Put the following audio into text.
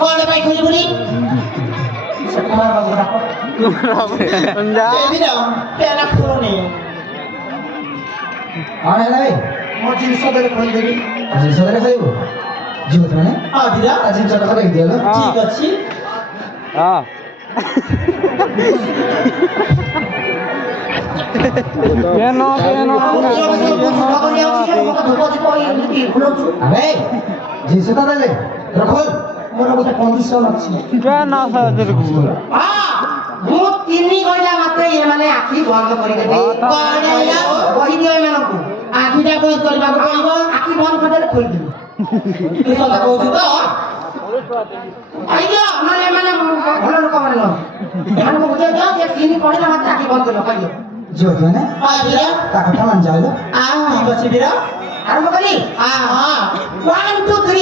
কোন ভাই খুঁজবুনি কুমার বাবু রাখো দিলাম তেলা খুলনি আর হেলাই মোর জিনিস সদরে খুল দেবি আজি সদরে খাইব জিবত মানে দিদা আজি চটা খাই দিয়ালো ঠিক আছে হ্যাঁ কেন কেন আরে জিনিস তো দিলে রাখো মোর একটা কন্ডিশন আছে কেন সাহায্য ମୁଁ 3 ঘଣ୍টা ମାତ୍ର ଏମାନେ ଆଖି ବନ୍ଦ କରିଦେବେ କହି ଦିଅ ଏମାନଙ୍କୁ ଆଖିଟା ବନ୍ଦ କରିବାକୁ ପଡ଼ିବ ଆଖି ବନ୍ଦ କରିଦେଲେ ଖୋଲିଦେବେ ତୁ ସତ କହୁଛୁ ତ କହିଦିଅ ନହେଲେ ଏମାନେ ଭଲ ଲୋକମାନେ ନୁହଁ ଏମାନଙ୍କୁ ବୁଝେଇ ଦିଅ ଯେ 3 ପଢ଼ିଲା ମାତ୍ର ଆଖି ବନ୍ଦ କରିବ କହିଦିଅ জিবত মানে তা কথা মান যাইলো ঠিক ଅଛି ବୀର ଆରମ୍ଭ କରି 1 2 3